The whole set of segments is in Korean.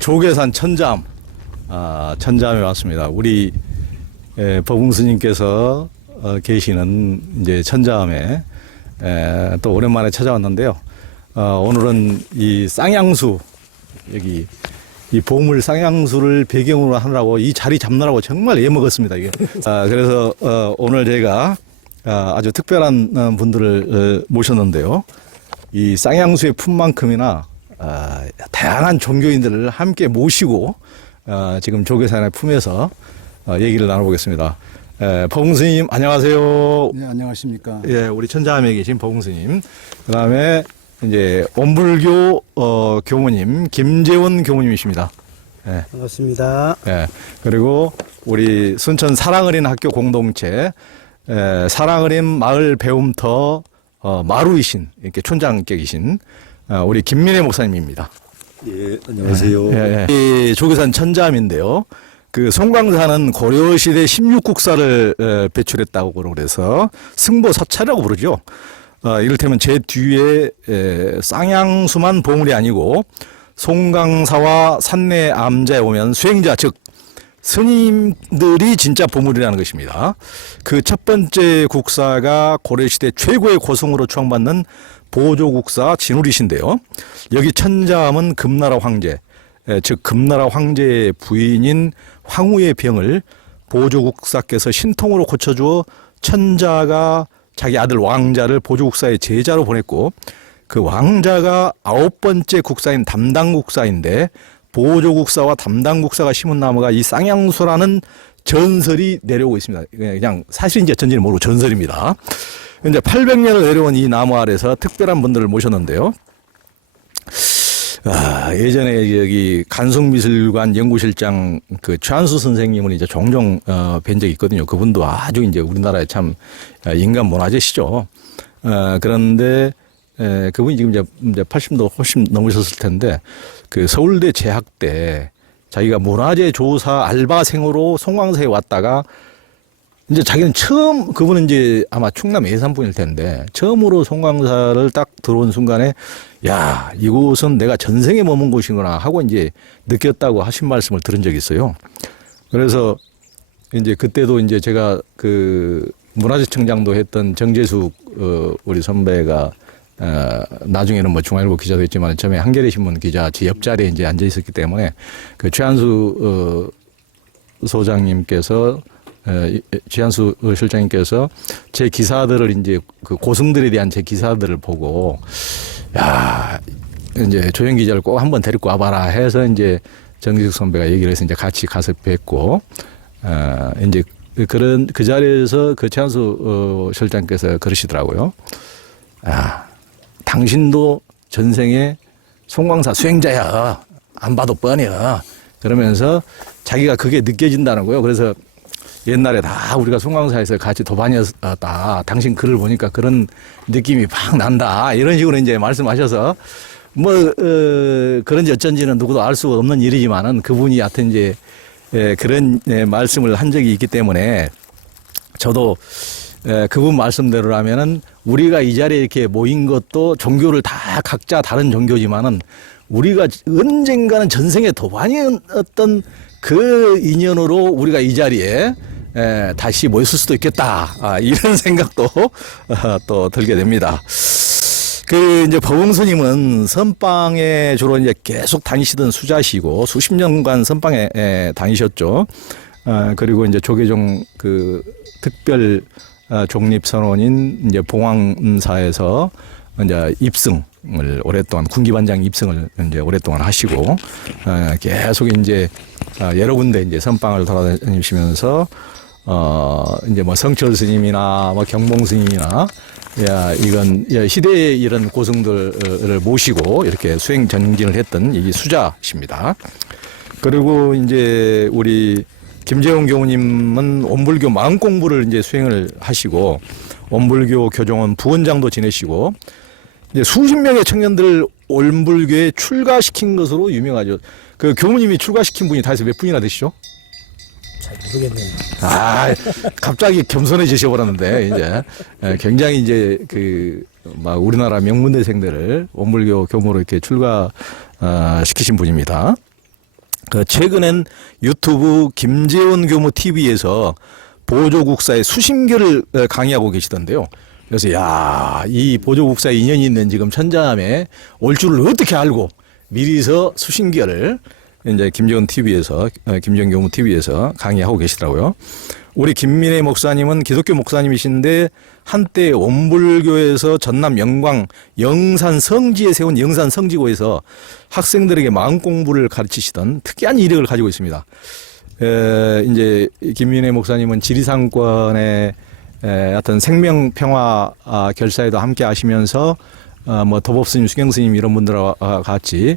조계산 천잠, 천잠에 왔습니다. 우리 법웅 스님께서 계시는 이제 천잠에 또 오랜만에 찾아왔는데요. 오늘은 이 쌍향수, 여기 이 보물 쌍향수를 배경으로 하느라고 이 자리 잡느라고 정말 애먹었습니다. 이게. 그래서 오늘 제가 아주 특별한 분들을 모셨는데요. 이 쌍향수의 품만큼이나 다양한 종교인들을 함께 모시고 지금 조계산의 품에서 얘기를 나눠보겠습니다. 법웅 스님 안녕하세요. 네, 안녕하십니까. 예, 우리 천자함에 계신 법웅 스님. 그다음에 이제 온불교 교무님 김재원 교무님이십니다. 예. 반갑습니다. 예. 그리고 우리 순천 사랑어린 학교 공동체 사랑어린 마을 배움터 마루이신 이렇게 촌장격이신 우리 김민혜 목사님입니다. 예, 안녕하세요. 예, 예. 이 조계산 천잠인데요. 그 송광사는 고려시대 16국사를 배출했다고 그래서 승보사찰이라고 부르죠. 이를테면 제 뒤에 쌍향수만 보물이 아니고 송광사와 산내 암자에 오면 수행자 즉 스님들이 진짜 보물이라는 것입니다. 그 첫 번째 국사가 고려시대 최고의 고승으로 추앙받는 보조국사 진우리신데요. 여기 천잠은 금나라 황제, 즉 금나라 황제의 부인인 황후의 병을 보조국사께서 신통으로 고쳐주어 천자가 자기 아들 왕자를 보조국사의 제자로 보냈고 그 왕자가 9번째 국사인 담당국사인데 보조국사와 담당국사가 심은 나무가 이 쌍향수라는 전설이 내려오고 있습니다. 그냥 사실인지 어쩐지는 모르고 전설입니다. 이제 800년을 내려온 이 나무 아래서 특별한 분들을 모셨는데요. 예전에 여기 간송미술관 연구실장 그 최한수 선생님은 이제 종종 뵌 적이 있거든요. 그분도 아주 이제 우리나라의 참 인간 문화재시죠. 그런데 그분이 지금 이제 80도 훨씬 넘으셨을 텐데 그 서울대 재학 때 자기가 문화재 조사 알바생으로 송광사에 왔다가 이제 자기는 처음, 그분은 이제 아마 충남 예산분일 텐데, 처음으로 송광사를 딱 들어온 순간에, 야, 이곳은 내가 전생에 머문 곳이구나 하고 이제 느꼈다고 하신 말씀을 들은 적이 있어요. 그래서 이제 그때도 이제 제가 그 문화재청장도 했던 정재숙, 우리 선배가, 나중에는 뭐 중앙일보 기자도 했지만 처음에 한겨레신문 기자 제 옆자리에 이제 앉아 있었기 때문에 그 최한수 소장님께서 지한수 실장님께서 제 기사들을 이제 그 고승들에 대한 제 기사들을 보고 야 이제 조영 기자를 꼭 한번 데리고 와봐라 해서 이제 정기숙 선배가 얘기를 해서 이제 같이 가서 뵙고 이제 그런 그 자리에서 그 최한수 실장께서 그러시더라고요. 당신도 전생에 송광사 수행자야. 안 봐도 뻔해요. 그러면서 자기가 그게 느껴진다는 거예요. 그래서 옛날에 다 우리가 송광사에서 같이 도반이었다. 당신 글을 보니까 그런 느낌이 팍 난다. 이런 식으로 이제 말씀하셔서 그런지 어쩐지는 누구도 알 수 없는 일이지만은 그분이 하여튼 이제 그런 말씀을 한 적이 있기 때문에 저도 그분 말씀대로라면은 우리가 이 자리에 이렇게 모인 것도 종교를 다 각자 다른 종교지만은 우리가 언젠가는 전생에 도반이었던 그 인연으로 우리가 이 자리에 다시 모였을 수도 있겠다. 이런 생각도 또 들게 됩니다. 그 이제 법웅 스님은 선방에 주로 이제 계속 다니시던 수자시고 수십 년간 선방에 다니셨죠. 그리고 이제 조계종 그 특별 독립선원인 이제 봉황사에서 이제 입승을 오랫동안 군기반장 입승을 이제 오랫동안 하시고 계속 이제 여러 군데 이제 선방을 돌아다니시면서 이제 뭐 성철 스님이나 뭐 경봉 스님이나 이건 시대의 이런 고승들을 모시고 이렇게 수행 전진을 했던 이 수자십니다. 그리고 이제 우리 김재원 교우님은 온불교 마음 공부를 이제 수행을 하시고 온불교 교정원 부원장도 지내시고 이제 수십 명의 청년들을 온불교에 출가시킨 것으로 유명하죠. 그 교무님이 출가시킨 분이 다 해서 몇 분이나 되시죠? 잘 모르겠네요. 갑자기 겸손해지셔 버렸는데 이제 굉장히 이제 막 우리나라 명문대생들을 온불교 교무로 이렇게 출가 시키신 분입니다. 그 최근엔 유튜브 김재원 교무 TV에서 보조국사의 수심결을 강의하고 계시던데요. 그래서 이 보조국사에 인연이 있는 지금 천자함에 올 줄을 어떻게 알고 미리서 수심결을 이제 김재원 TV에서 김재원 교무 TV에서 강의하고 계시더라고요. 우리 김민혜 목사님은 기독교 목사님이신데 한때 원불교에서 전남 영광 영산 성지에 세운 영산 성지고에서 학생들에게 마음 공부를 가르치시던 특이한 이력을 가지고 있습니다. 이제 김민혜 목사님은 지리산권의 어떤 생명평화 결사에도 함께 하시면서 뭐 도법스님, 수경스님 이런 분들과 같이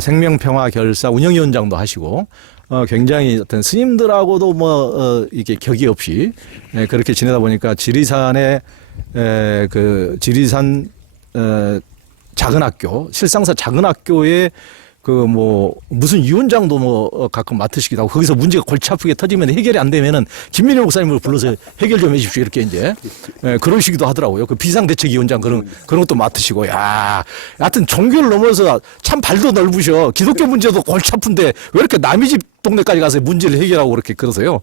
생명평화 결사 운영위원장도 하시고 굉장히 어떤 스님들하고도 이게 격이 없이 그렇게 지내다 보니까 지리산의 지리산 작은 학교, 실상사 작은 학교에 무슨 위원장도 가끔 맡으시기도 하고 거기서 문제가 골치 아프게 터지면 해결이 안 되면은 김민희 목사님을 불러서 해결 좀 해주십시오. 이렇게 이제 그러시기도 하더라고요. 그 비상대책위원장 그런 것도 맡으시고 하여튼 종교를 넘어서 참 발도 넓으셔. 기독교 문제도 골치 아픈데 왜 이렇게 남의 집 동네까지 가서 문제를 해결하고 그렇게 그러세요?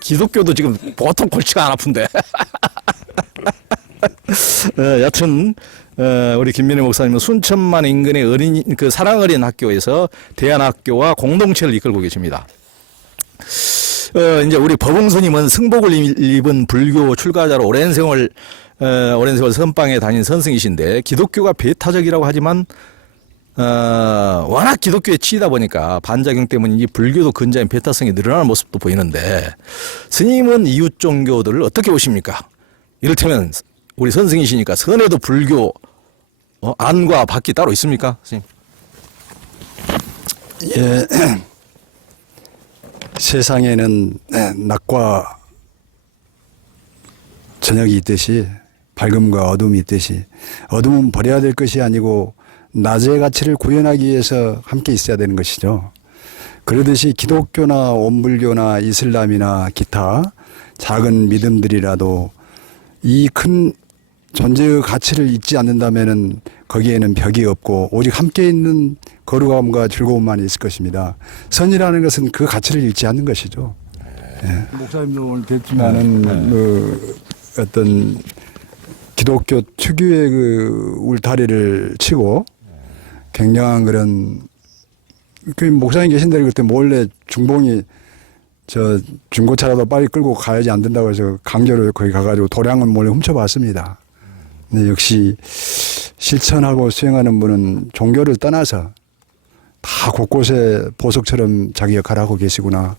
기독교도 지금 보통 골치가 안 아픈데. 여튼 우리 김민혜 목사님은 순천만 인근의 사랑 어린 학교에서 대안학교와 공동체를 이끌고 계십니다. 이제 우리 법웅스님은 승복을 입은 불교 출가자로 오랜 세월 선방에 다닌 선생이신데 기독교가 배타적이라고 하지만 워낙 기독교에 치이다 보니까 반작용 때문인지 불교도 근자인 배타성이 늘어나는 모습도 보이는데 스님은 이웃 종교들을 어떻게 보십니까? 이를테면 우리 선생이시니까 선에도 불교 안과 밖이 따로 있습니까, 선생님? 예. 세상에는 낮과 저녁이 있듯이 밝음과 어둠이 있듯이 어둠은 버려야 될 것이 아니고 낮의 가치를 구현하기 위해서 함께 있어야 되는 것이죠. 그러듯이 기독교나 원불교나 이슬람이나 기타 작은 믿음들이라도 이 큰 존재의 가치를 잊지 않는다면은 거기에는 벽이 없고 오직 함께 있는 거룩함과 즐거움만 있을 것입니다. 선이라는 것은 그 가치를 잃지 않는 것이죠. 예. 목사님도 오늘 뵙지만은 어떤 기독교 특유의 그 울타리를 치고 굉장한 그런 그 목사님 계신 데를 그때 몰래 중봉이 중고차라도 빨리 끌고 가야지 안 된다고 해서 강제로 거기 가가지고 도량을 몰래 훔쳐봤습니다. 근데 역시 실천하고 수행하는 분은 종교를 떠나서 다 곳곳에 보석처럼 자기 역할을 하고 계시구나.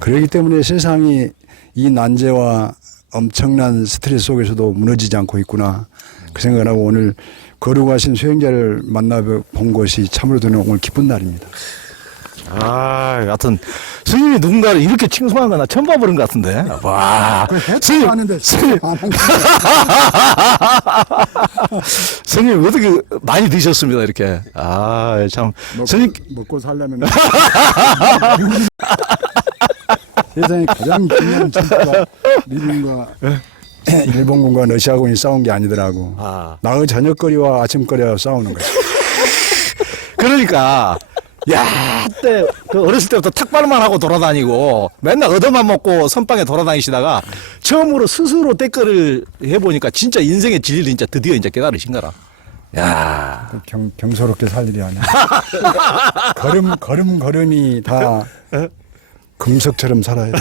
그렇기 때문에 세상이 이 난제와 엄청난 스트레스 속에서도 무너지지 않고 있구나. 그 생각을 하고 오늘 거룩하신 수행자를 만나본 것이 참으로 저는 오늘 기쁜 날입니다. 여하튼 스님이 누군가를 이렇게 칭송한 건 나 처음 봐보는 것 같은데. 와, 스님, 스님 어떻게 많이 드셨습니다 이렇게. 참 스님 먹고 살려면 세상에 가장 중요한 전투가 미국과 일본군과 러시아군이 싸운 게 아니더라고. 나의 저녁거리와 아침거리와 싸우는 거지. 그러니까. 때 어렸을 때부터 탁발만 하고 돌아다니고 맨날 얻어만 먹고 선방에 돌아다니시다가 처음으로 스스로 댓글을 해보니까 진짜 인생의 진리를 진짜 드디어 이제 깨달으신 거라. 경소롭게 살 일이 아니야. 걸음이 다 금석처럼 살아야 돼.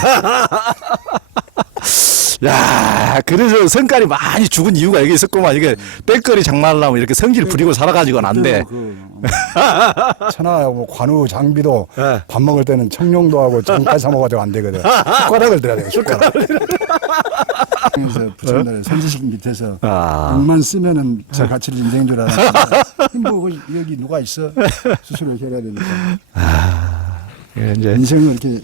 그래서 성깔이 많이 죽은 이유가 여기 있었구만. 이게 때거리 장만하려면 이렇게 성질 부리고 살아가지고는 안 돼. 천하하고 관우 장비도 밥 먹을 때는 청룡도 하고 장까지 사 먹어가지고 안 되거든. 숟가락을 들어야 돼. 숟가락. 그래서 부처님들 선지식 밑에서 욕만 쓰면은 저 가치를 인생인 줄 알았는데 뭐 여기 누가 있어? 스스로 해야 되니까. 이제 인생을 이렇게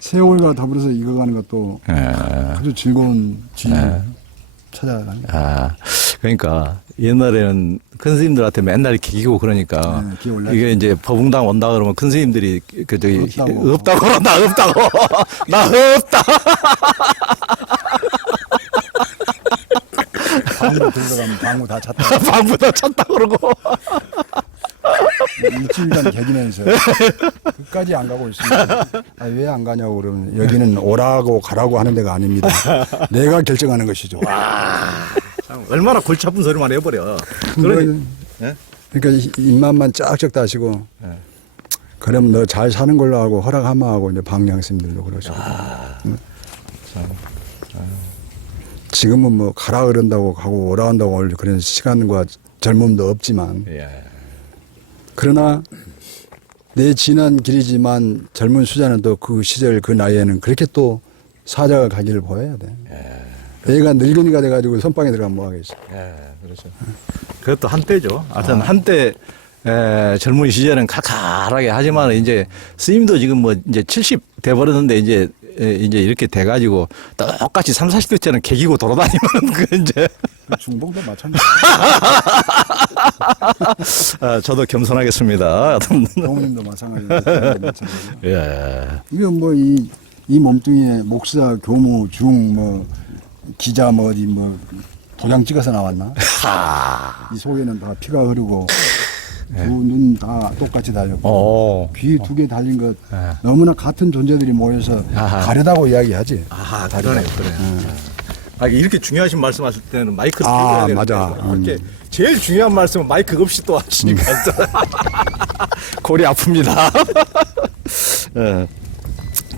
세월과 더불어서 익어가는 것도 아주 즐거운 지혜를 찾아가는. 그러니까 옛날에는 큰 스님들한테 맨날 이렇게 기고 그러니까 이게 이제 법웅당 온다 그러면 큰 스님들이 없다고 나 없다. 방으로 들어가면 방구 다 찼다. 방구 다 찼다 그러고. 일주일간 개기면서 끝까지 안 가고 있습니다. 왜 안 가냐고 그러면 여기는 오라고 가라고 하는 데가 아닙니다. 내가 결정하는 것이죠. 참, 얼마나 골치 아픈 소리만 해버려. 그러니까 입맛만 쫙쫙 따시고 그럼 너 잘 사는 걸로 하고 허락하면 하고 이제 방향스님들도 그러시고 지금은 뭐 가라 그런다고 가고 오라 한다고 할 그런 시간과 젊음도 없지만 그러나 내 지난 길이지만 젊은 수자는 또 그 시절 그 나이에는 그렇게 또 사자가 가기를 보여야 돼. 애가 늙은이가 돼가지고 선방에 들어가면 뭐 하겠어. 그렇죠. 그것도 한때죠. 하여튼 한때 젊은 시절은 칼칼하게 하지만 이제 스님도 지금 뭐 이제 70 돼버렸는데 이제 이렇게 돼가지고 똑같이 3, 40대째는 개기고 돌아다니면 그 이제 중봉도 마찬가지. 저도 겸손하겠습니다. 동님도 마찬가지입니다. 예. 이건 뭐 이 몸뚱이에 목사, 교무, 중, 뭐 기자, 뭐 어디 뭐 도장 찍어서 나왔나? 이 속에는 다 피가 흐르고 두 눈 다 똑같이 달렸고 귀 2개 달린 것 너무나 같은 존재들이 모여서 가려다고 이야기하지. 그러네요. 이렇게 중요하신 말씀하실 때는 마이크를 켜야 되는데 맞아. 이렇게 제일 중요한 말씀은 마이크 없이 또 하시니까 골이 아픕니다.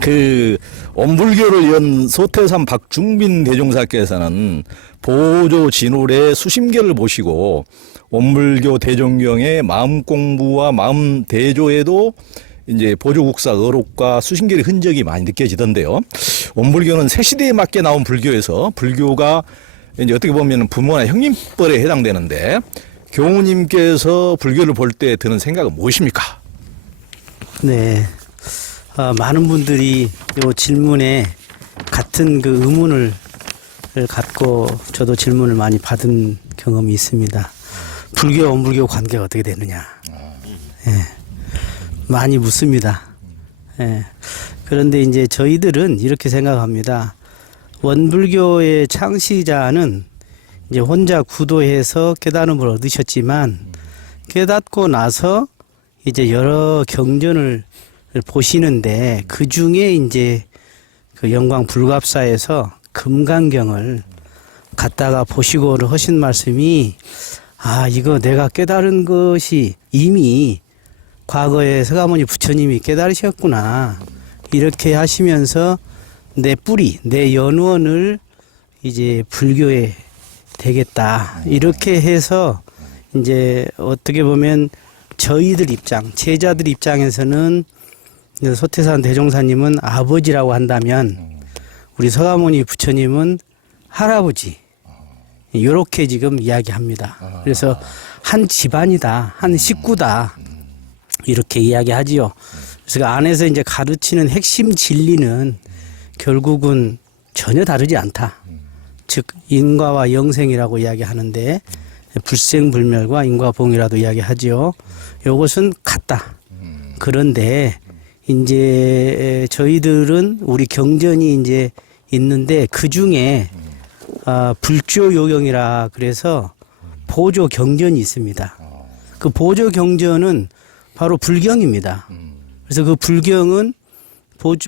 그 원불교를 연 소태산 박중빈 대종사께서는 보조 진홀의 수심계를 보시고 원불교 대종경의 마음 공부와 마음 대조에도 이제 보조국사 의록과 수신결의 흔적이 많이 느껴지던데요. 원불교는 새 시대에 맞게 나온 불교에서 불교가 이제 어떻게 보면 부모나 형님뻘에 해당되는데 교우님께서 불교를 볼 때 드는 생각은 무엇입니까? 네. 많은 분들이 요 질문에 같은 그 의문을 갖고 저도 질문을 많이 받은 경험이 있습니다. 불교와 원불교 관계가 어떻게 되느냐. 예. 많이 묻습니다. 예. 그런데 이제 저희들은 이렇게 생각합니다. 원불교의 창시자는 이제 혼자 구도해서 깨달음을 얻으셨지만 깨닫고 나서 이제 여러 경전을 보시는데 그 중에 이제 그 영광 불갑사에서 금강경을 갖다가 보시고 하신 말씀이 이거 내가 깨달은 것이 이미 과거에 서가모니 부처님이 깨달으셨구나. 이렇게 하시면서 내 뿌리, 내 연원을 이제 불교에 되겠다. 이렇게 해서 이제 어떻게 보면 저희들 입장, 제자들 입장에서는 소태산 대종사님은 아버지라고 한다면 우리 서가모니 부처님은 할아버지. 이렇게 지금 이야기합니다. 그래서 한 집안이다, 한 식구다. 이렇게 이야기하지요. 그래서 그 안에서 이제 가르치는 핵심 진리는 결국은 전혀 다르지 않다. 즉 인과와 영생이라고 이야기하는데 불생불멸과 인과봉이라도 이야기하지요. 이것은 같다. 그런데 이제 저희들은 우리 경전이 이제 있는데 그 중에 불조요경이라 그래서 보조 경전이 있습니다. 그 보조 경전은 바로 불경입니다. 그래서 그 불경은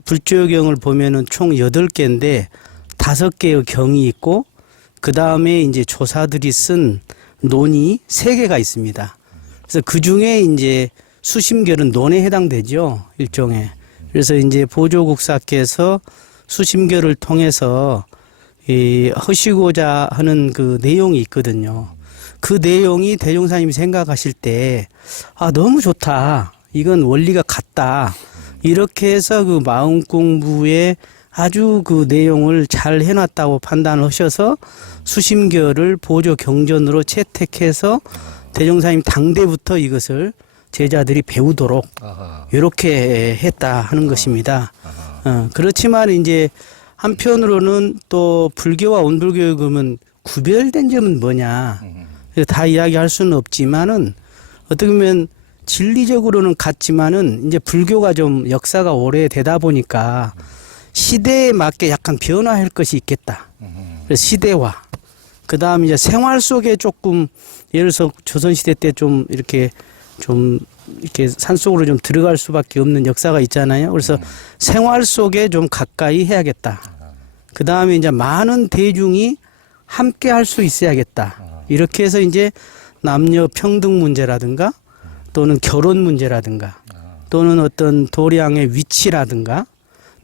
불조경을 보면은 총 8개인데 5개의 경이 있고 그 다음에 이제 조사들이 쓴 논이 3개가 있습니다. 그래서 그 중에 이제 수심결은 논에 해당되죠. 일종의. 그래서 이제 보조국사께서 수심결을 통해서 하시고자 하는 그 내용이 있거든요. 그 내용이 대종사님이 생각하실 때 너무 좋다. 이건 원리가 같다. 이렇게 해서 그 마음 공부에 아주 그 내용을 잘 해놨다고 판단을 하셔서 수심결을 보조 경전으로 채택해서 대종사님 당대부터 이것을 제자들이 배우도록 이렇게 했다 하는 것입니다. 그렇지만 이제 한편으로는 또 불교와 원불교의 그러면 구별된 점은 뭐냐. 다 이야기할 수는 없지만은 어떻게 보면 진리적으로는 같지만은 이제 불교가 좀 역사가 오래되다 보니까 시대에 맞게 약간 변화할 것이 있겠다. 그래서 시대화. 그 다음 이제 생활 속에 조금 예를 들어서 조선시대 때 좀 이렇게 좀 이렇게 산속으로 좀 들어갈 수밖에 없는 역사가 있잖아요. 그래서 생활 속에 좀 가까이 해야겠다. 그 다음에 이제 많은 대중이 함께 할 수 있어야겠다. 이렇게 해서 이제 남녀 평등 문제라든가 또는 결혼 문제라든가 또는 어떤 도량의 위치라든가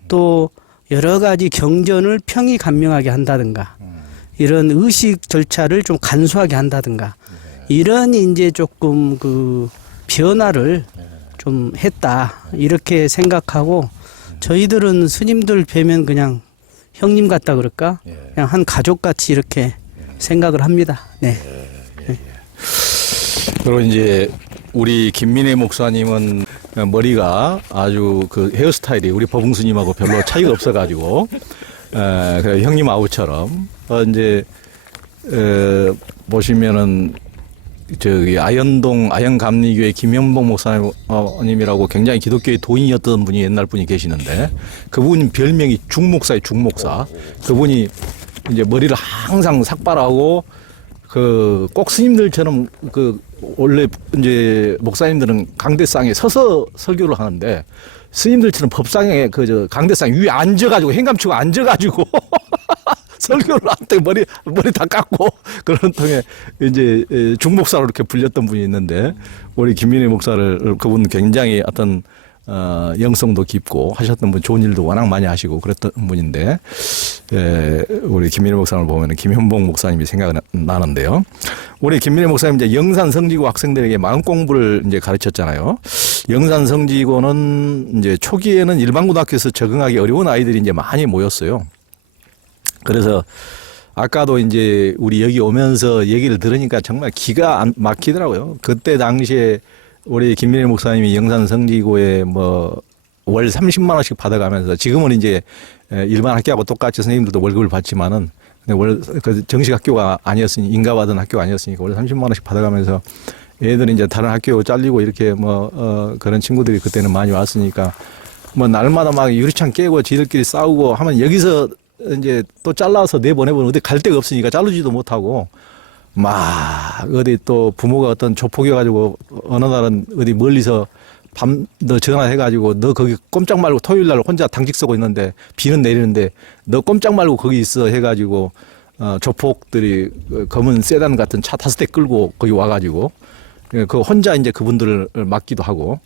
또 여러 가지 경전을 평이 간명하게 한다든가 이런 의식 절차를 좀 간소하게 한다든가 이런 이제 조금 그 변화를 좀 했다 이렇게 생각하고 저희들은 스님들 뵈면 그냥 형님 같다 그럴까 그냥 한 가족같이 이렇게 생각을 합니다. 네. 그리고 이제 우리 김민혜 목사님은 머리가 아주 그 헤어스타일이 우리 법웅 스님하고 별로 차이가 없어가지고 형님 아우처럼 이제 보시면은 저기 아현동 아현감리교회 김현봉 목사님이라고 굉장히 기독교의 도인이었던 분이 옛날 분이 계시는데 그분 별명이 중목사예요. 중목사. 그분이 이제 머리를 항상 삭발하고 그 꼭 스님들처럼 그 원래 이제 목사님들은 강대상에 서서 설교를 하는데 스님들처럼 법상에 그 저 강대상 위에 앉아가지고 행감치고 앉아가지고 설교를 한때 머리 다 깎고 그런 통에 이제 중목사로 이렇게 불렸던 분이 있는데 우리 김민혜 목사를 그분 굉장히 어떤 영성도 깊고 하셨던 분 좋은 일도 워낙 많이 하시고 그랬던 분인데 우리 김민혜 목사님을 보면 김현봉 목사님이 생각나는데요. 우리 김민혜 목사님 이제 영산 성지고 학생들에게 마음 공부를 이제 가르쳤잖아요. 영산 성지고는 이제 초기에는 일반 고등학교에서 적응하기 어려운 아이들이 이제 많이 모였어요. 그래서 아까도 이제 우리 여기 오면서 얘기를 들으니까 정말 기가 안 막히더라고요. 그때 당시에 우리 김민혜 목사님이 영산 성지고에 뭐 월 30만 원씩 받아가면서 지금은 이제 일반 학교하고 똑같이 선생님들도 월급을 받지만은 그 정식 학교가 아니었으니 인가받은 학교가 아니었으니까 월 30만 원씩 받아가면서 애들이 이제 다른 학교 잘리고 이렇게 그런 친구들이 그때는 많이 왔으니까 뭐 날마다 막 유리창 깨고 지들끼리 싸우고 하면 여기서 이제 또 잘라서 내보내보면 어디 갈 데가 없으니까 자르지도 못하고 막 어디 또 부모가 어떤 조폭이어가지고 어느 날은 어디 멀리서 밤 너 전화해가지고 너 거기 꼼짝 말고 토요일 날 혼자 당직 서고 있는데 비는 내리는데 너 꼼짝 말고 거기 있어 해가지고 조폭들이 검은 세단 같은 차 5대 끌고 거기 와가지고 그 혼자 이제 그분들을 맡기도 하고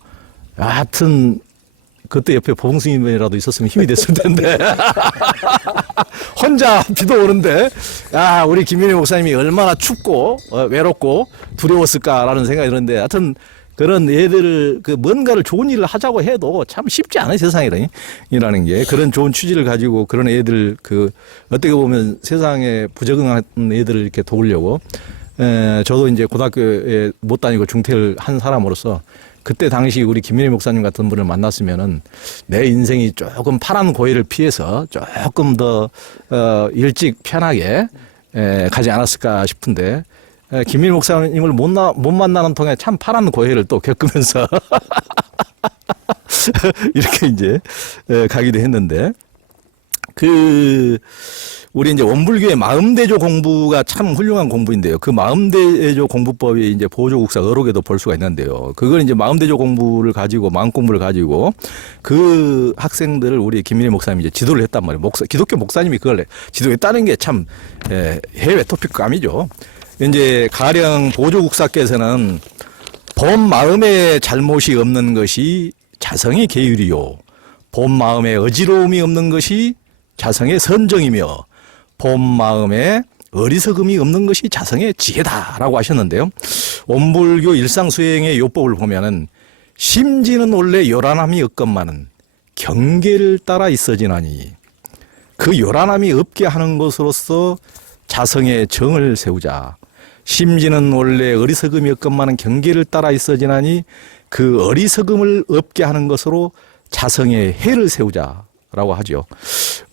하여튼 그때 옆에 보봉스님이라도 있었으면 힘이 됐을 텐데 혼자 비도 오는데 우리 김민혜 목사님이 얼마나 춥고 외롭고 두려웠을까라는 생각이 드는데 하여튼 그런 애들을 그 뭔가를 좋은 일을 하자고 해도 참 쉽지 않아요 세상이라는 게 그런 좋은 취지를 가지고 그런 애들 그 어떻게 보면 세상에 부적응한 애들을 이렇게 도우려고 저도 이제 고등학교에 못 다니고 중퇴를 한 사람으로서 그때 당시 우리 김민혜 목사님 같은 분을 만났으면은 내 인생이 조금 파란 고해를 피해서 조금 더 일찍 편하게 가지 않았을까 싶은데 김민혜 목사님을 못 만나는 통에 참 파란 고해를 또 겪으면서 이렇게 이제 가기도 했는데 우리 이제 원불교의 마음대조 공부가 참 훌륭한 공부인데요. 그 마음대조 공부법이 이제 보조국사 어록에도 볼 수가 있는데요. 그걸 이제 마음대조 공부를 가지고 마음 공부를 가지고 그 학생들을 우리 김민혜 목사님이 이제 지도를 했단 말이에요. 기독교 목사님이 그걸 지도했다는 게 참 해외 토픽감이죠. 이제 가령 보조국사께서는 본 마음에 잘못이 없는 것이 자성의 계율이요. 본 마음에 어지러움이 없는 것이 자성의 선정이며 본 마음에 어리석음이 없는 것이 자성의 지혜다라고 하셨는데요. 원불교 일상수행의 요법을 보면은 심지는 원래 요란함이 없건만은 경계를 따라 있어지나니 그 요란함이 없게 하는 것으로서 자성의 정을 세우자. 심지는 원래 어리석음이 없건만은 경계를 따라 있어지나니 그 어리석음을 없게 하는 것으로 자성의 해를 세우자라고 하죠.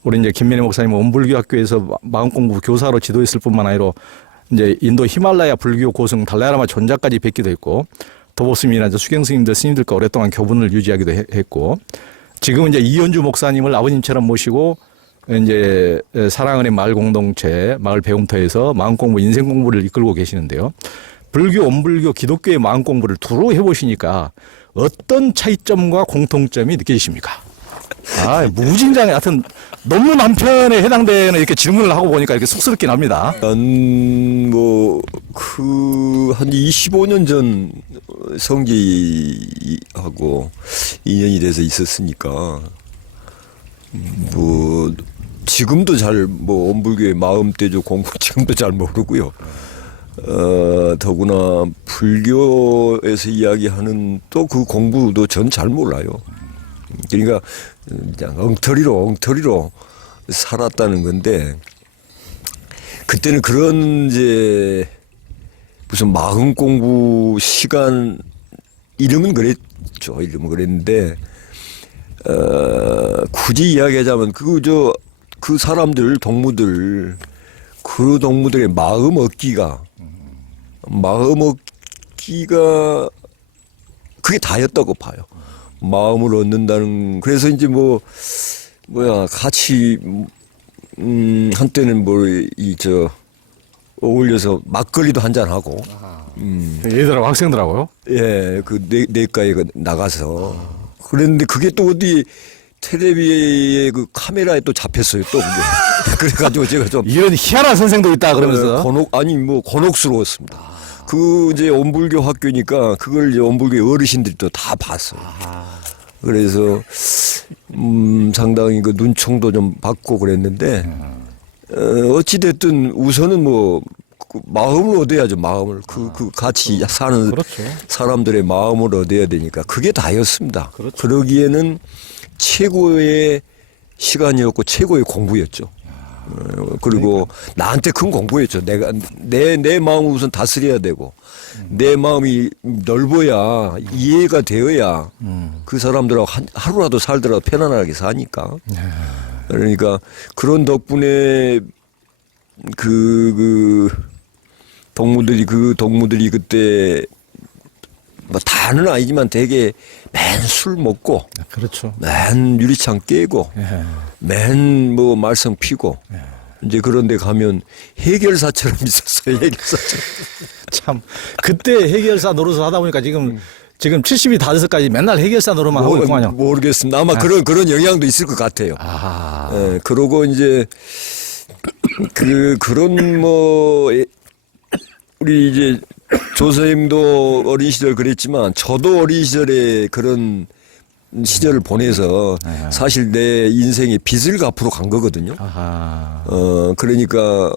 우리 이제 김민혜 목사님은 원불교 학교에서 마음공부 교사로 지도했을 뿐만 아니라 이제 인도 히말라야 불교 고승 달라야라마 존자까지 뵙기도 했고 도보스님이나 수경스님들 스님들과 오랫동안 교분을 유지하기도 했고 지금 이제 이현주 목사님을 아버님처럼 모시고 이제 사랑은의 마을 공동체 마을 배움터에서 마음 공부 인생 공부를 이끌고 계시는데요. 불교, 원불교, 기독교의 마음 공부를 두루 해보시니까 어떤 차이점과 공통점이 느껴지십니까? 무진장에 하여튼 논문 한 편에 해당되는 이렇게 질문을 하고 보니까 이렇게 쑥스럽긴 합니다. 난 한 25년 전 성지하고 인연이 돼서 있었으니까 지금도 잘 원불교의 마음대조 공부 지금도 잘 모르고요. 더구나 불교에서 이야기하는 또 그 공부도 전 잘 몰라요. 그러니까 그냥 엉터리로 살았다는 건데, 그때는 그런 이제 무슨 마음 공부 시간 이름은 그랬는데 굳이 이야기하자면 그 사람들 동무들의 마음 얻기가 그게 다였다고 봐요. 마음을 얻는다는, 그래서 이제 같이 한때는 어울려서 막걸리도 한잔 하고, 얘들하고 학생들하고요? 예, 내과에 나가서 그랬는데 그게 또 어디 텔레비에 그 카메라에 또 잡혔어요, 또 그게. 그래가지고 제가 좀 이런 희한한 선생도 있다 그러면서. 곤혹스러웠습니다. 이제 원불교 학교니까 그걸 이제 원불교 어르신들이 또 다 봤어요. 그래서 상당히 그 눈총도 좀 받고 그랬는데 어찌 됐든 우선은 그 마음을 얻어야죠. 마음을 같이 사는 그렇죠. 사람들의 마음을 얻어야 되니까 그게 다였습니다. 그렇죠. 그러기에는 최고의 시간이었고 최고의 공부였죠. 그리고 나한테 큰 공부였죠. 내가 내 마음을 우선 다스려야 되고 내 마음이 넓어야 이해가 되어야 그 사람들하고 하루라도 살더라도 편안하게 사니까. 그러니까 그런 덕분에 그 동무들이 그때 다는 아니지만 되게 맨 술 먹고, 그렇죠. 맨 유리창 깨고, 맨 말썽 피고, 이제 그런 데 가면 해결사처럼 있었어요. 해결사처럼. 참 그때 해결사 노릇을 하다 보니까 지금 70이 다 돼서까지 맨날 해결사 노릇만 하고 있구만요. 모르겠습니다. 아마 그런 영향도 있을 것 같아요. 예, 그러고 이제 우리 이제 조선님도 어린 시절 그랬지만 저도 어린 시절에 그런 시절을 보내서 사실 내 인생의 빚을 갚으러 간 거거든요. 그러니까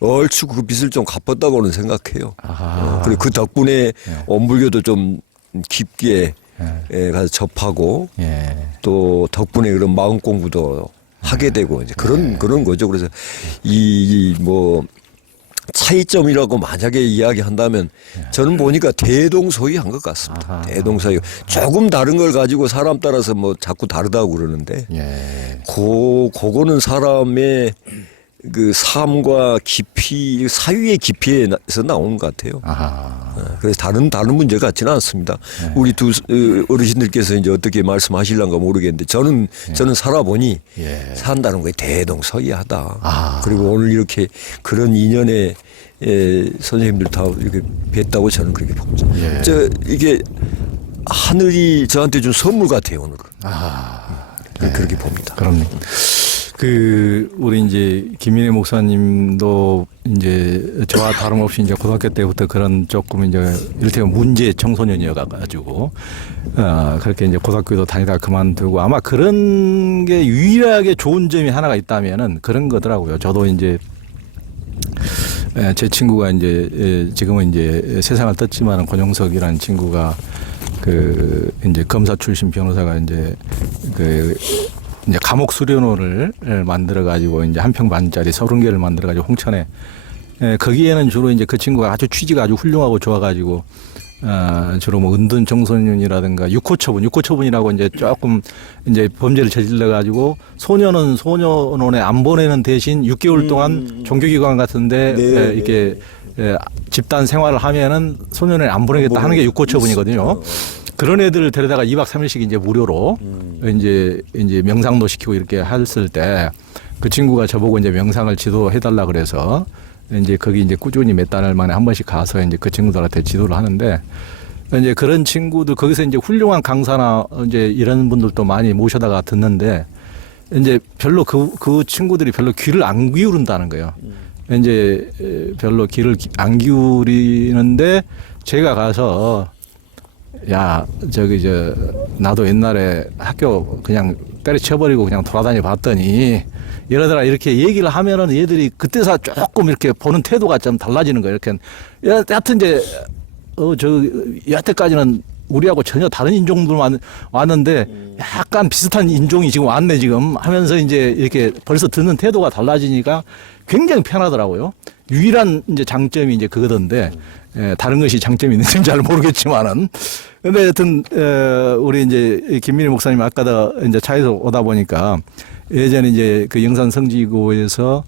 얼추 그 빚을 좀 갚았다고는 생각해요. 그리고 그 덕분에 원불교도 좀 깊게 가서 접하고 또 덕분에 그런 마음 공부도 하게 되고 이제 그런 거죠. 그래서 차이점이라고 만약에 이야기한다면 저는 보니까 대동소이한 것 같습니다. 대동소이. 조금 다른 걸 가지고 사람 따라서 자꾸 다르다고 그러는데 그거는 사람의 그 삶과 깊이, 사유의 깊이에서 나오는 것 같아요. 그래서 다른 문제 같지는 않습니다. 우리 두 어르신들께서 이제 어떻게 말씀하실란가 모르겠는데 저는 살아보니 산다는 거에 대동소이하다. 그리고 오늘 이렇게 그런 인연에 선생님들 다 이렇게 뵀다고 저는 그렇게 봅니다. 이게 하늘이 저한테 준 선물 같아요, 오늘은. 그렇게 봅니다. 그럼요. 우리 이제 김인혜 목사님도 이제 저와 다름없이 이제 고등학교 때부터 그런 조금 이제 이를테면 문제 청소년이어가지고 그렇게 이제 고등학교도 다니다가 그만두고 아마 그런 게 유일하게 좋은 점이 하나가 있다면은 그런 거더라고요. 저도 이제 제 친구가 이제 지금은 이제 세상을 떴지만은 권영석이라는 친구가 이제 검사 출신 변호사가 이제 이제 감옥 수련호를 만들어 가지고 이제 한 평반짜리 30개를 만들어 가지고 홍천에 거기에는 주로 이제 그 친구가 아주 취지가 아주 훌륭하고 좋아 가지고 주로 은둔 청소년이라든가 육호처분이라고 이제 조금 이제 범죄를 저질러 가지고 소년은 소년원에 안 보내는 대신 6개월 동안 종교기관 같은데 이렇게 집단 생활을 하면은 소년을 안 보내겠다 하는 게 육호처분이거든요. 그런 애들을 데려다가 2박 3일씩 이제 무료로 이제 명상도 시키고 이렇게 했을 때 그 친구가 저보고 이제 명상을 지도해달라 그래서 이제 거기 이제 꾸준히 몇 달 만에 한 번씩 가서 이제 그 친구들한테 지도를 하는데 이제 그런 친구들 거기서 이제 훌륭한 강사나 이제 이런 분들도 많이 모셔다가 듣는데 이제 별로 그 친구들이 별로 귀를 안 기울인다는 거예요. 이제 별로 귀를 안 기울이는데 제가 가서 야 저기 나도 옛날에 학교 그냥 때려쳐버리고 그냥 돌아다녀 봤더니 이러더라 이렇게 얘기를 하면은 얘들이 그때서 조금 이렇게 보는 태도가 좀 달라지는 거예요. 이렇게 여하튼 이제 여태까지는 우리하고 전혀 다른 인종들만 왔는데 약간 비슷한 인종이 지금 왔네 지금 하면서 이제 이렇게 벌써 듣는 태도가 달라지니까 굉장히 편하더라고요. 유일한 이제 장점이 이제 그거던데 다른 것이 장점이 있는지는 잘 모르겠지만은 근데 여튼 우리 이제 김민희 목사님 아까도 이제 차에서 오다 보니까 예전에 이제 그 영산 성지고에서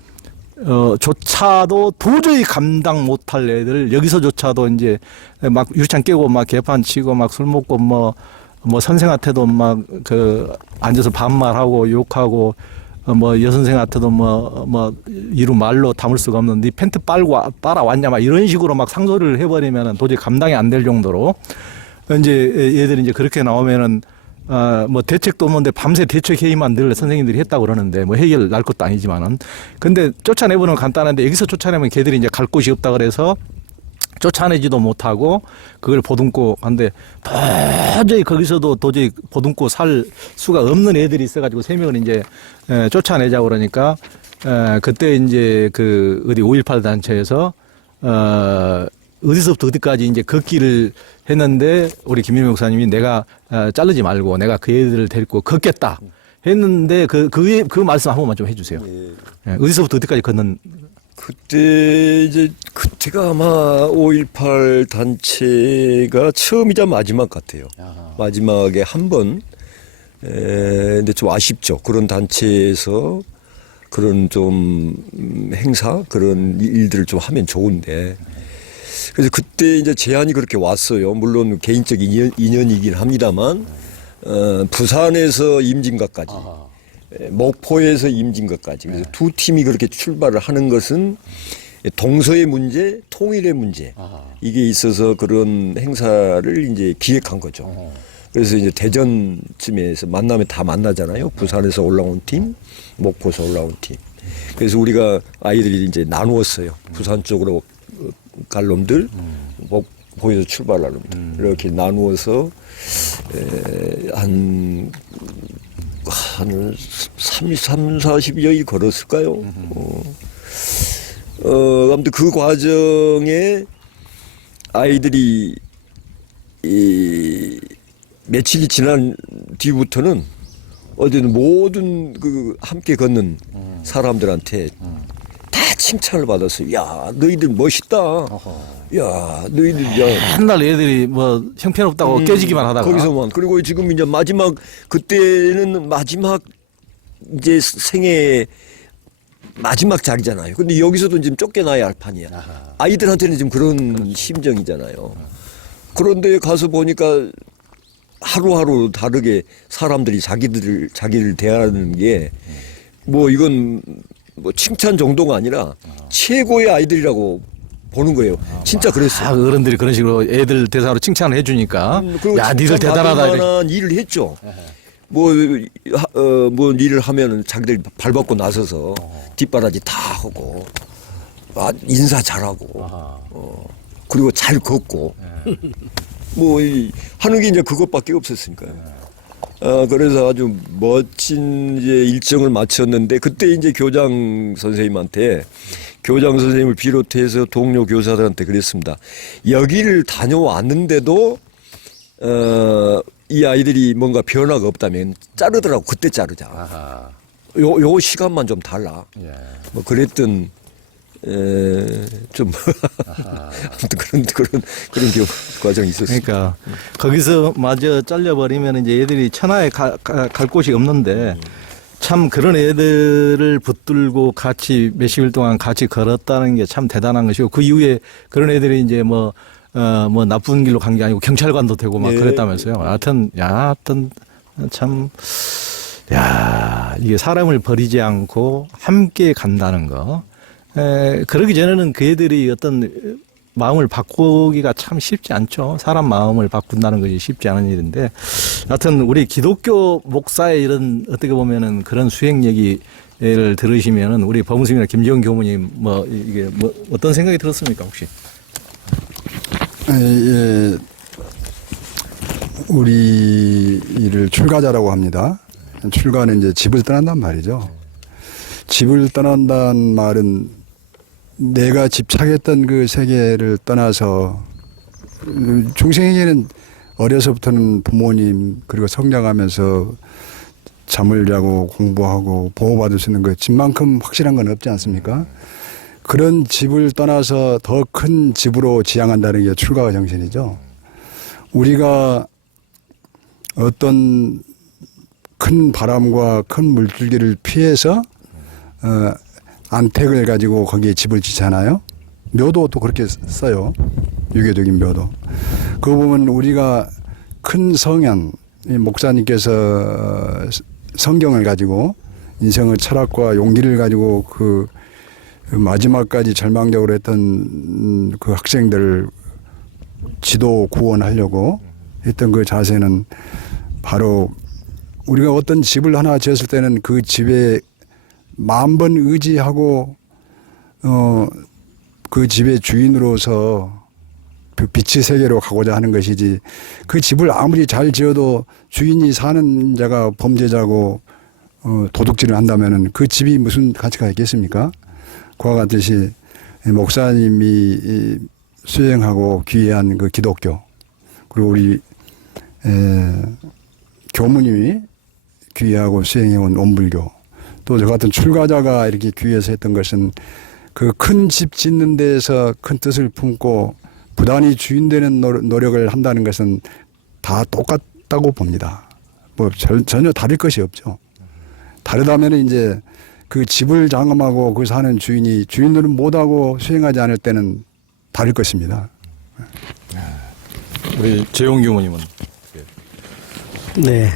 조차도 도저히 감당 못할 애들 여기서조차도 이제 막 유리창 깨고 막 개판 치고 막 술 먹고 뭐 선생한테도 막 그 앉아서 반말하고 욕하고 뭐 여선생한테도 뭐 이루 말로 담을 수가 없는 네 팬트 빨아 왔냐 막 이런 식으로 막 상소리를 해버리면은 도저히 감당이 안 될 정도로 이제 얘들이 이제 그렇게 나오면은 뭐 대책도 없는데 밤새 대책 회의만 늘 선생님들이 했다고 그러는데 뭐 해결 날 것도 아니지만은 근데 쫓아내보는 간단한데 여기서 쫓아내면 걔들이 이제 갈 곳이 없다 그래서 쫓아내지도 못하고 그걸 보듬고 한데 도저히 거기서도 도저히 보듬고 살 수가 없는 애들이 있어가지고 3명을 이제 쫓아내자고 그러니까 그때 이제 그 어디 5.18 단체에서 어디서부터 어디까지 이제 걷기를 했는데 우리 김민희 목사님이 내가 자르지 말고 내가 그 애들을 데리고 걷겠다 했는데 그 말씀 한 번만 좀 해주세요. 어디서부터 어디까지 걷는 그때가 아마 5.18 단체가 처음이자 마지막 같아요. 마지막에 한 번. 근데 좀 아쉽죠. 그런 단체에서 그런 좀 행사 그런 일들을 좀 하면 좋은데. 그래서 그때 이제 제안이 그렇게 왔어요. 물론 개인적 인연이긴 합니다만, 부산에서 임진각까지. 목포에서 임진각까지. 그래서 두 팀이 그렇게 출발을 하는 것은 동서의 문제, 통일의 문제. 이게 있어서 그런 행사를 이제 기획한 거죠. 그래서 이제 대전쯤에서 만나면 다 만나잖아요. 부산에서 올라온 팀, 목포에서 올라온 팀. 그래서 우리가 아이들이 이제 나누었어요. 부산 쪽으로 갈 놈들, 목포에서 출발할 놈들. 이렇게 나누어서 한 40여일 걸었을까요? 아무튼 그 과정에 아이들이 며칠이 지난 뒤부터는 어제는 모든 그 함께 걷는 사람들한테 다 칭찬을 받았어요. 야, 너희들 멋있다. 야, 너희들 맨날 애들이 뭐 형편없다고 깨지기만 하다가 거기서만. 그리고 지금 이제 마지막 그때는 마지막 이제 생애 마지막 자리잖아요. 근데 여기서도 지금 쫓겨나야 할 판이야. 아이들한테는 지금 그런 심정이잖아요. 그런데 가서 보니까 하루하루 다르게 사람들이 자기를 대하는 게 뭐 이건 뭐 칭찬 정도가 아니라 최고의 아이들이라고 보는 거예요. 진짜 그랬어요. 어른들이 그런 식으로 애들 대상으로 칭찬을 해주니까 야 니들 대단하다 이렇게. 만한 일을 했죠. 뭐 일을 하면은 자기들 발벗고 나서서 뒷바라지 다 하고 인사 잘하고 그리고 잘 걷고 뭐 하는 게 이제 그것밖에 없었으니까요. 그래서 아주 멋진 이제 일정을 마쳤는데 그때 이제 교장 선생님을 비롯해서 동료 교사들한테 그랬습니다. 여기를 다녀왔는데도 이 아이들이 뭔가 변화가 없다면 자르더라고. 그때 자르자. 요 시간만 좀 달라. 뭐 그랬던 좀 아무튼 그런 과정이 있었어요. 그러니까 거기서 마저 잘려버리면 이제 애들이 천하에 갈 곳이 없는데 참 그런 애들을 붙들고 같이 몇십일 동안 같이 걸었다는 게 참 대단한 것이고 그 이후에 그런 애들이 이제 뭐 나쁜 길로 간 게 아니고 경찰관도 되고 막 그랬다면서요. 하여튼 참 이게 사람을 버리지 않고 함께 간다는 거. 그러기 전에는 그 애들이 어떤 마음을 바꾸기가 참 쉽지 않죠. 사람 마음을 바꾼다는 것이 쉽지 않은 일인데, 하여튼 우리 기독교 목사의 이런 어떻게 보면은 그런 수행 얘기를 들으시면은 우리 법무스님이나 김지영 교무님 뭐 이게 뭐 어떤 생각이 들었습니까 혹시? 예, 우리를 출가자라고 합니다. 출가는 이제 집을 떠난단 말이죠. 집을 떠난다는 말은 내가 집착했던 그 세계를 떠나서 중생에게는 어려서부터는 부모님 그리고 성장하면서 잠을 자고 공부하고 보호받을 수 있는 그 집만큼 확실한 건 없지 않습니까? 그런 집을 떠나서 더 큰 집으로 지향한다는 게 출가 정신이죠. 우리가 어떤 큰 바람과 큰 물줄기를 피해서 안택을 가지고 거기에 집을 짓잖아요. 묘도 또 그렇게 써요. 유교적인 묘도. 그거 보면 우리가 큰 성현, 목사님께서 성경을 가지고 인생의 철학과 용기를 가지고 그 마지막까지 절망적으로 했던 그 학생들을 지도 구원하려고 했던 그 자세는 바로 우리가 어떤 집을 하나 지었을 때는 그 집에 만번 의지하고 그 집의 주인으로서 그 빛의 세계로 가고자 하는 것이지, 그 집을 아무리 잘 지어도 주인이 사는 자가 범죄자고 도둑질을 한다면은 그 집이 무슨 가치가 있겠습니까? 그와 같듯이 목사님이 수행하고 귀한 그 기독교, 그리고 우리 교무님이 귀하고 수행해온 원불교, 또 저 같은 출가자가 이렇게 귀해서 했던 것은 그 큰 집 짓는 데에서 큰 뜻을 품고 부단히 주인 되는 노력을 한다는 것은 다 똑같다고 봅니다. 뭐 전혀 다를 것이 없죠. 다르다면 이제 그 집을 장엄하고 그 사는 주인이 주인들은 못하고 수행하지 않을 때는 다를 것입니다. 우리 재용 교무님은? 네.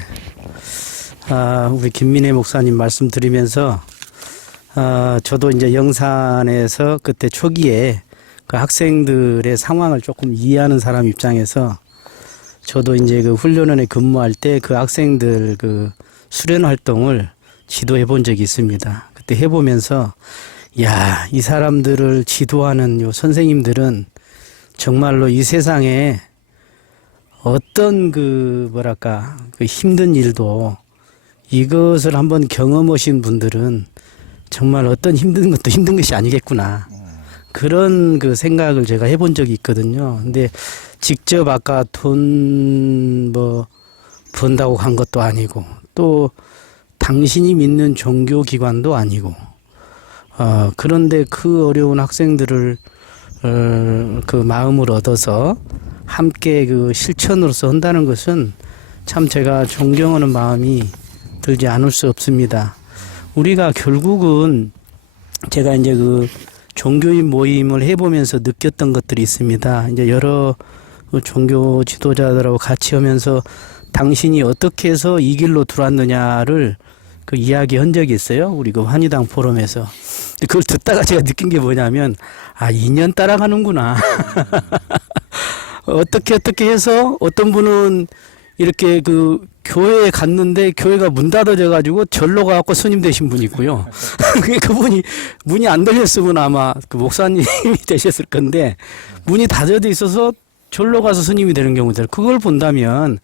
우리 김민혜 목사님 말씀 드리면서, 저도 이제 영산에서 그때 초기에 그 학생들의 상황을 조금 이해하는 사람 입장에서 저도 이제 그 훈련원에 근무할 때 그 학생들 그 수련 활동을 지도해 본 적이 있습니다. 그때 해보면서, 야, 이 사람들을 지도하는 요 선생님들은 정말로 이 세상에 어떤 그 뭐랄까 그 힘든 일도 이것을 한번 경험하신 분들은 정말 어떤 힘든 것도 힘든 것이 아니겠구나. 그런 그 생각을 제가 해본 적이 있거든요. 근데 직접 아까 돈 뭐 번다고 간 것도 아니고, 또 당신이 믿는 종교 기관도 아니고, 그런데 그 어려운 학생들을 그 마음을 얻어서 함께 그 실천으로서 한다는 것은 참 제가 존경하는 마음이 들지 않을 수 없습니다. 우리가 결국은 제가 이제 그 종교인 모임을 해보면서 느꼈던 것들이 있습니다. 이제 여러 종교 지도자들하고 같이 하면서 당신이 어떻게 해서 이 길로 들어왔느냐를 그 이야기한 적이 있어요. 우리 그 환희당 포럼에서. 그걸 듣다가 제가 느낀 게 뭐냐면, 인연 따라가는구나. 어떻게 해서 어떤 분은 이렇게 그 교회에 갔는데 교회가 문 닫아져 가지고 절로 가갖고 스님 되신 분이 있고요. 그분이 문이 안 열렸으면 아마 그 목사님이 되셨을 건데, 문이 닫아져 있어서 절로 가서 스님이 되는 경우들, 그걸 본다면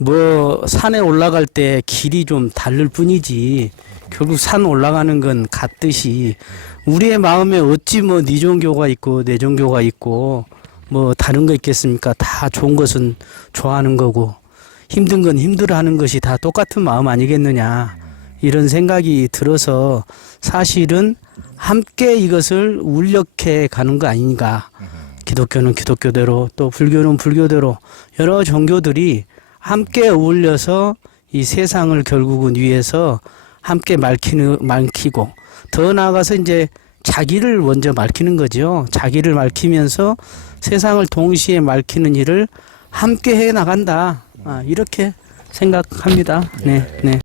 뭐 산에 올라갈 때 길이 좀 다를 뿐이지 결국 산 올라가는 건 같듯이 우리의 마음에 어찌 뭐 네 종교가 있고 내 종교가 있고 뭐 다른 거 있겠습니까? 다 좋은 것은 좋아하는 거고 힘든 건 힘들어하는 것이 다 똑같은 마음 아니겠느냐, 이런 생각이 들어서 사실은 함께 이것을 울력해 가는 거 아닌가. 기독교는 기독교대로 또 불교는 불교대로 여러 종교들이 함께 어울려서 이 세상을 결국은 위해서 함께 밝히고, 더 나아가서 이제 자기를 먼저 밝히는 거죠. 자기를 밝히면서 세상을 동시에 밝히는 일을 함께 해 나간다. 이렇게 생각합니다. 네, 네.